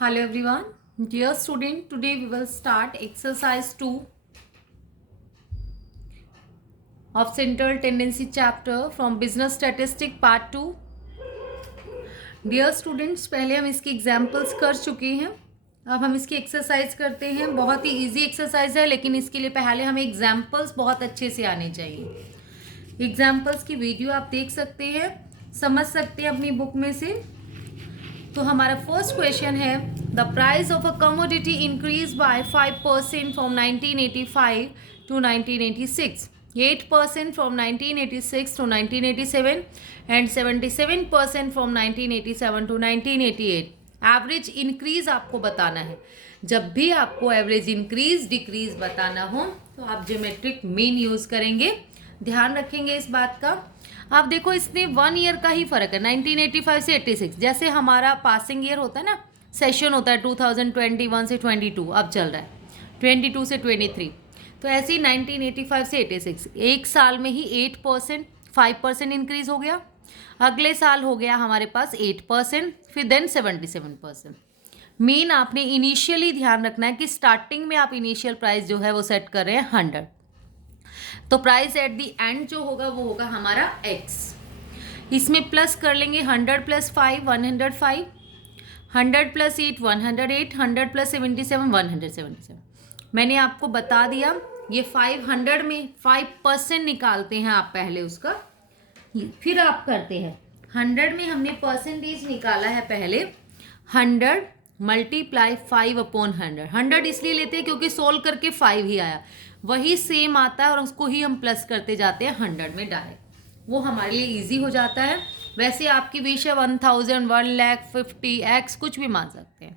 Hello everyone. Dear student, today we will start exercise 2 of Central Tendency chapter from Business Statistic part 2. Dear students, पहले हम इसकी examples कर चुके हैं. अब हम इसकी एक्सरसाइज करते हैं. बहुत ही इजी एक्सरसाइज है, लेकिन इसके लिए पहले हमें एग्जाम्पल्स बहुत अच्छे से आने चाहिए. एग्जाम्पल्स की वीडियो आप देख सकते हैं, समझ सकते हैं अपनी बुक में से. तो हमारा फर्स्ट क्वेश्चन है, the price of a commodity increase by 5% from 1985 to 1986, 8% from 1986 to 1987 and 77% from 1987 to 1988. Average increase आपको बताना है. जब भी आपको एवरेज इंक्रीज डिक्रीज बताना हो तो आप ज्योमेट्रिक मीन यूज करेंगे. ध्यान रखेंगे इस बात का. अब देखो, इसमें 1 ईयर का ही फर्क है, 1985 से 86. जैसे हमारा पासिंग ईयर होता है ना, सेशन होता है 2021 से 22, अब चल रहा है 22 से 23. तो ऐसे ही 1985 से 86, एक साल में ही 8%, 5% इंक्रीज हो गया. अगले साल हो गया हमारे पास 8%, फिर देन 77%. मेन आपने इनिशियली ध्यान रखना है कि स्टार्टिंग में आप इनिशियल प्राइस जो है वो सेट कर रहे हैं 100. तो प्राइस एट दी एंड जो होगा वो होगा हमारा x. इसमें प्लस कर लेंगे 100 प्लस 5 105, 100 प्लस 8 108, 100 प्लस 77 177. मैंने आपको बता दिया, ये 500 में 5% निकालते हैं आप पहले उसका, फिर आप करते हैं 100 में हमने परसेंटेज निकाला है पहले. 100 मल्टीप्लाई 5/100. 100 इसलिए लेते हैं क्योंकि सोल्व करके 5 ही आया, वही सेम आता है और उसको ही हम प्लस करते जाते हैं 100 में डायरेक्ट. वो हमारे लिए इजी हो जाता है. वैसे आपकी विश है 1000, 1,50,000 कुछ भी मान सकते हैं.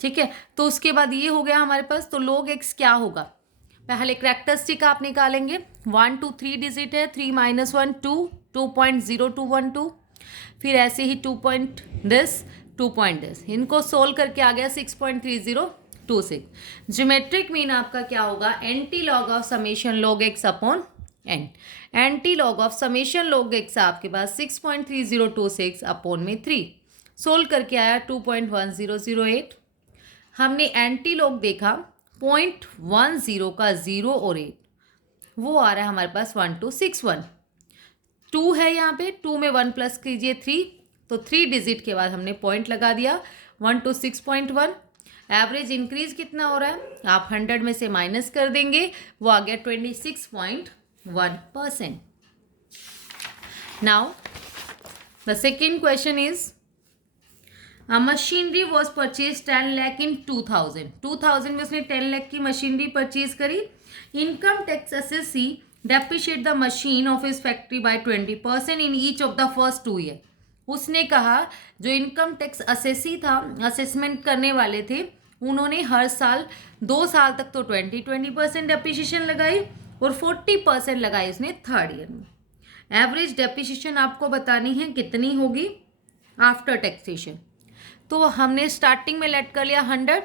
ठीक है, तो उसके बाद ये हो गया हमारे पास. तो log x क्या होगा, पहले कैरेक्टरिस्टिक आप निकालेंगे. 1 2 3 डिजिट है, 3 - 1 2, 2.0212. फिर ऐसे ही 2 पॉइंट दिस, 2 पॉइंट दिस, इनको सोल्व करके आ गया 6.3026. ज्योमेट्रिक मीन आपका क्या होगा, anti log of summation log x upon n. Anti log of summation log x आपके पास 6.3026 अपॉन में 3. सोल्व करके आया 2.1008. हमने एंटी लॉग देखा 0.10 का 0 और 8, वो आ रहा है हमारे पास 1261. 2 है यहाँ पे, 2 में 1 प्लस कीजिए 3, तो 3 डिजिट के बाद हमने पॉइंट लगा दिया 126.1. एवरेज इंक्रीज कितना हो रहा है, आप 100 में से माइनस कर देंगे, वो आ गया 26.1%. Now the second question is, a machinery was purchased 10 lakh in 2000. 2000 में उसने 10 लाख की मशीनरी परचेज करी. Income tax assessee depreciate the machine of his factory by 20% in each of the first 2 year. उसने कहा जो इनकम टैक्स असेसी था, assessment करने वाले थे, उन्होंने हर साल 2 साल तक तो 20% डेप्रिसिएशन लगाई और 40% लगाई उसने थर्ड ईयर में. एवरेज डेप्रिसिएशन आपको बतानी है कितनी होगी आफ्टर टैक्सेशन. तो हमने स्टार्टिंग में लेट कर लिया 100.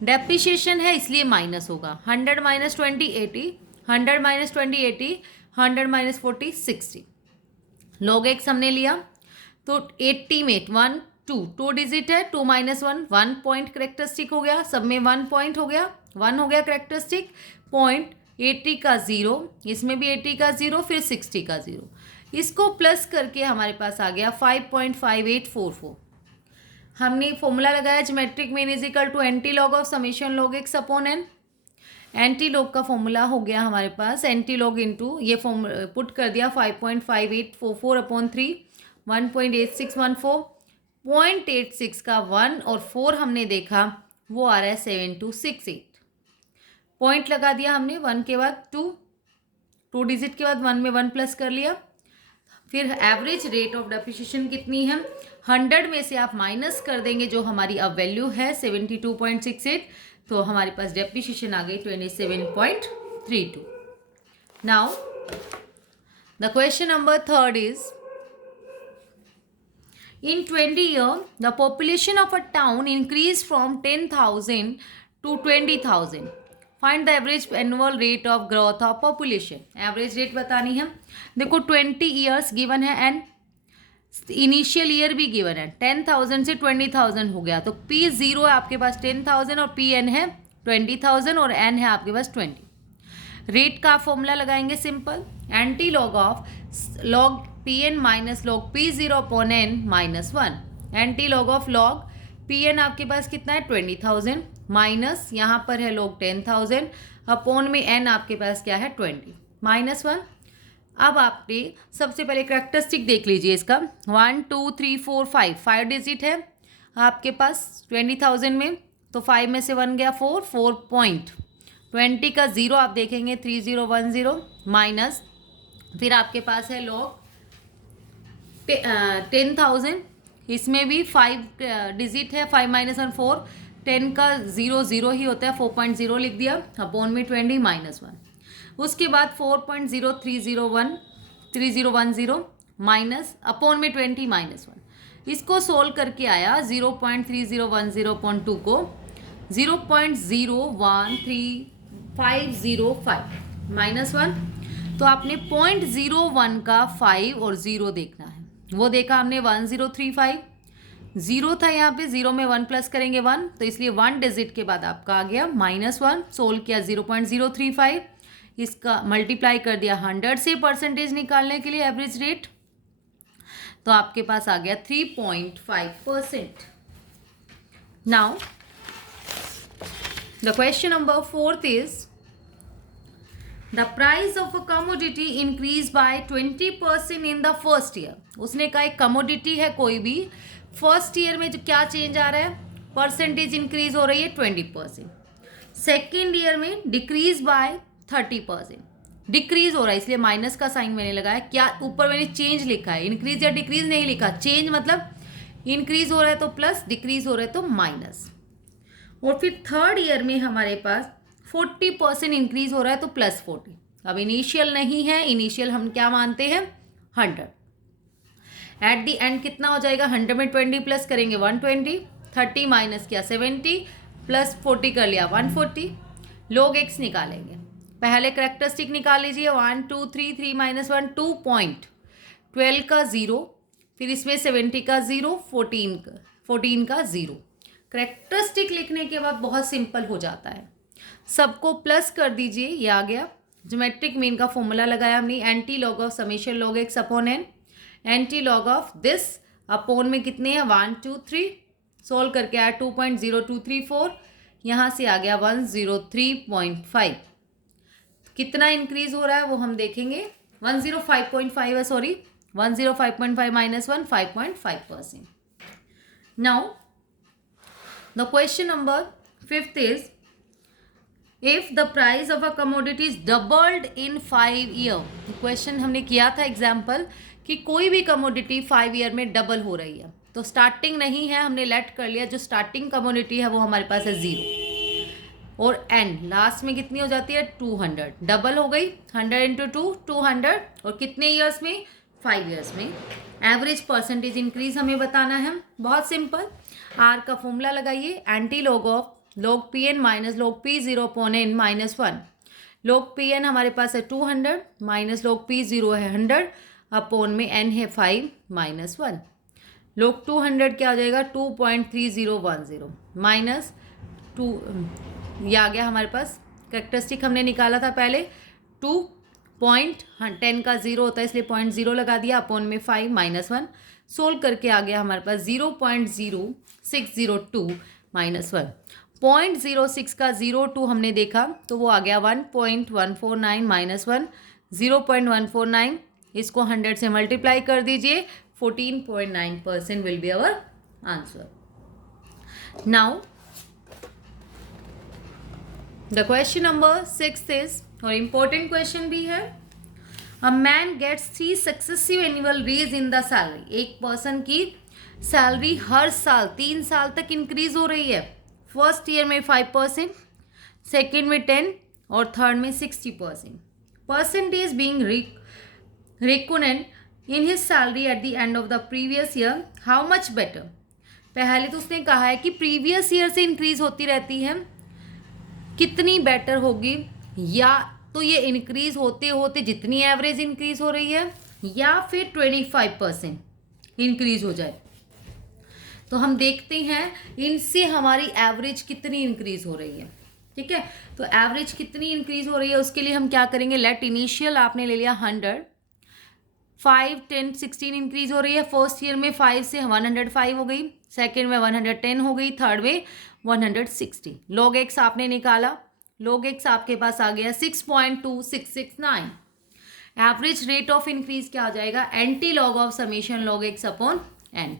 डेप्रिसिएशन है इसलिए माइनस होगा 100 - 20 80, 100 - 20 80, 100 - 40 60. log x हमने लिया तो 80 में 1 2 डिजिट है, 2 - 1 पॉइंट करेक्टरिस्टिक हो गया, सब में 1 पॉइंट हो गया, 1 हो गया करेक्टरिस्टिक. पॉइंट 80 का 0, इसमें भी 80 का 0, फिर 60 का 0. इसको प्लस करके हमारे पास आ गया 5.5844. हमने फॉर्मूला लगाया geometric mean is equal to anti log of summation log x upon n. Anti log का फॉर्मूला हो गया हमारे पास एंटी लॉग इंटू ये पुट कर दिया 5.5844 अपॉन 3, 1.8614. 0.86 का 1 और 4 हमने देखा, वो आ रहा है 7268. पॉइंट लगा दिया हमने 1 के बाद 2 डिजिट के बाद 1 में 1 प्लस कर लिया. फिर एवरेज रेट ऑफ डेप्रिसिएशन कितनी है, 100 में से आप माइनस कर देंगे जो हमारी अब वैल्यू है 72.68, तो हमारे पास डेप्रिसिएशन आ गई 27.32. Now the question number third is, in 20 years the population of a town increased from 10,000 to 20,000. Find the average annual rate of growth of population. Average rate बतानी है. देखो 20 ईयर्स गिवन है N, initial year भी given है, 10,000 से 20,000 हो गया, तो P0 है आपके पास 10,000 और Pn है 20,000 और n है आपके पास 20। रेट का फॉर्मूला लगाएंगे simple, anti log of log Pn minus log P0 upon n minus 1। Anti log of log Pn आपके पास कितना है 20,000 माइनस यहाँ पर है लॉग 10,000 अपॉन में n आपके पास क्या है 20 माइनस 1। अब आपने सबसे पहले करैक्टरिस्टिक देख लीजिए इसका, 1 2 3 4 5 डिजिट है आपके पास 20,000 में, तो 5 में से 1 गया 4 पॉइंट 20 का 0 आप देखेंगे 3010 माइनस, फिर आपके पास है लॉग 10,000, इसमें भी 5 डिजिट है, 5 माइनस 1 4, 10 का 0 ही होता है 4.0 लिख दिया अपॉन में 20 माइनस 1। उसके बाद 4.0310 माइनस अपॉन में 20 माइनस 1। इसको सोल्व करके आया 0.3010/2 को 0.013505 माइनस 1। तो आपने 0.01 का 5 और 0 देखना है, वो देखा हमने 1035, 0 था यहाँ पे, 0 में 1 प्लस करेंगे 1, तो इसलिए 1 डिजिट के बाद आपका आ गया -1। सोल्व किया 0.035, इसका मल्टीप्लाई कर दिया 100 से परसेंटेज निकालने के लिए एवरेज रेट, तो आपके पास आ गया 3.5%। Now the question number 4 is the price of a commodity increase bye 20% in the first year. उसने कहा एक कमोडिटी है कोई भी, फर्स्ट ईयर में जो क्या चेंज आ रहा है, परसेंटेज इंक्रीज हो रही है 20%, सेकेंड ईयर में डिक्रीज बाय 30%, डिक्रीज हो रहा है इसलिए माइनस का साइन मैंने लगाया। क्या ऊपर मैंने चेंज लिखा है, इंक्रीज या डिक्रीज नहीं लिखा, चेंज मतलब इंक्रीज हो रहा है तो प्लस, डिक्रीज हो रहा है तो माइनस। और फिर थर्ड ईयर में हमारे पास 40% इंक्रीज हो रहा है तो +40। अब इनिशियल नहीं है, इनिशियल हम क्या मानते हैं 100। एट दी एंड कितना हो जाएगा, 100 में 20 प्लस करेंगे 120, 30 माइनस किया 70 प्लस 40 कर लिया 140। लॉग x निकालेंगे, पहले करैक्टरिस्टिक निकाल लीजिए, 1 2 3 3 माइनस 1 2.12 का 0, फिर इसमें 70 का 0, 14 का 0। करैक्टरिस्टिक लिखने के बाद बहुत सिंपल हो जाता है, सबको प्लस कर दीजिए, ये आ गया। ज्योमेट्रिक मीन का फॉर्मूला लगाया हमने, anti log of summation log x upon n, anti log of this upon में कितने हैं 1 2 3, सोल्व करके आया 2.0234, यहाँ से आ गया 103.5। कितना इंक्रीज हो रहा है वो हम देखेंगे, 105.5 है, sorry 105.5 minus 1 5.5%। Now the question number 5 is if the price of a commodity is doubled in 5 year. Question हमने किया था एग्जाम्पल कि कोई भी कमोडिटी 5 ईयर में डबल हो रही है, तो स्टार्टिंग नहीं है, हमने लेट कर लिया, जो स्टार्टिंग कमोडिटी है वो हमारे पास है 0 और एंड लास्ट में कितनी हो जाती है 200, डबल हो गई 100 इंटू 2 200, और कितने ईयर्स में 5 ईयर्स में। एवरेज परसेंटेज इंक्रीज हमें बताना है, बहुत सिंपल, आर का फॉर्मूला लगाइए, anti log of log Pn minus log P0 upon n minus 1। Log Pn हमारे पास है 200 माइनस लॉग P0 है 100 अपॉन में n है 5 माइनस 1। लॉग 200 क्या हो जाएगा 2.3010 माइनस 2, ये आ गया हमारे पास। कैरेक्टरिस्टिक हमने निकाला था पहले, 2.10 का 0 होता है इसलिए 0.0 लगा दिया अपॉन में 5 माइनस 1। सोल्व करके आ गया हमारे पास 0.0602 माइनस 1। 0.06 का 02 हमने देखा तो वो आ गया 1.149 माइनस 1, 0.149, इसको 100 से मल्टीप्लाई कर दीजिए, 14.9% will be our answer. Now the question number 6 is, और इम्पोर्टेंट क्वेश्चन भी है, a man gets 3 successive annual raise in the salary. एक पर्सन की सैलरी हर साल 3 साल तक इंक्रीज हो रही है, फर्स्ट ईयर में 5%, सेकेंड में 10 और थर्ड में 60%। Percentage being reckoned in his salary at the end of the previous year, how much better। पहले तो उसने कहा है कि प्रीवियस ईयर से इंक्रीज होती रहती है, कितनी बेटर होगी, या तो ये इंक्रीज होते होते जितनी एवरेज इंक्रीज हो रही है, या फिर 25% इंक्रीज हो जाए। तो हम देखते हैं इनसे हमारी एवरेज कितनी इंक्रीज हो रही है। ठीक है, तो एवरेज कितनी इंक्रीज हो रही है उसके लिए हम क्या करेंगे, लेट इनिशियल आपने ले लिया 100, 5, 10, 16 इंक्रीज हो रही है। फर्स्ट ईयर में 5 से 105 हो गई, सेकेंड में 110 हो गई, थर्ड में 160। लॉग एक्स आपने निकाला, लॉग एक्स आपके पास आ गया 6.2669। एवरेज रेट ऑफ इंक्रीज क्या आ जाएगा, anti log of summation log x upon n.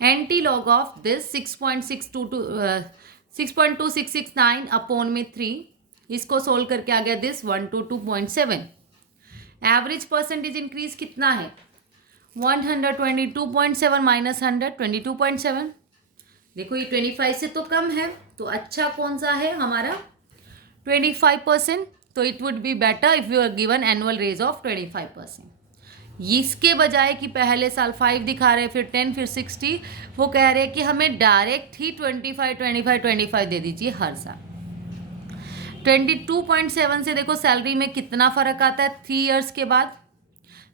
Anti log of this 6.2669 upon में 3, इसको सोल्व करके आ गया दिस 122.7। एवरेज परसेंटेज इंक्रीज कितना है, 122.7 माइनस 100, 22.7। देखो ये 25 से तो कम है, तो अच्छा कौन सा है हमारा 25%। तो it would be better if you are given annual raise of 25%। इसके बजाय कि पहले साल 5 दिखा रहे, फिर 10, फिर 60, वो कह रहे हैं कि हमें डायरेक्ट ही 25 दे दीजिए हर साल। 22.7 से देखो सैलरी में कितना फ़र्क आता है 3 इयर्स के बाद।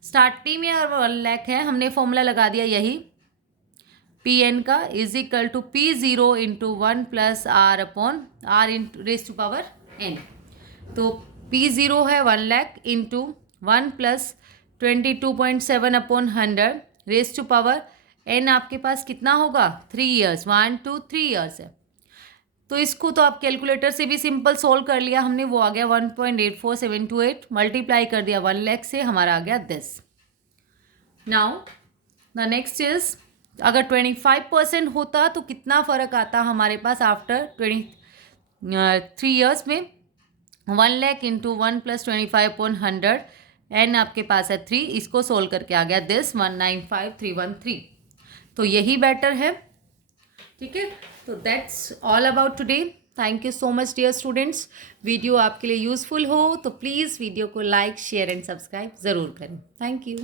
स्टार्टिंग में और 1 लाख है, हमने फॉर्मूला लगा दिया यही पी एन का is equal to P0 into 1 plus r upon r into raise to power n. तो P0 है 1 lakh into 1 plus 22.7 upon 100 raise to power n आपके पास कितना होगा 3 इयर्स, 1 2 3 इयर्स है। तो इसको तो आप कैलकुलेटर से भी सिंपल सोल्व कर लिया हमने, वो आ गया 1.84728, मल्टीप्लाई कर दिया 1 लाख से, हमारा आ गया this. Now the next is अगर 25% होता तो कितना फ़र्क आता हमारे पास आफ्टर 3 इयर्स में। 1 lakh into 1 plus 25 upon 100, n आपके पास है 3, इसको सोल्व करके आ गया दिस 195313। तो यही बेटर है। ठीक है, तो that's all about today. Thank you so much dear students. Video आपके लिए यूज़फुल हो तो प्लीज़ वीडियो को लाइक शेयर एंड सब्सक्राइब ज़रूर करें। Thank you.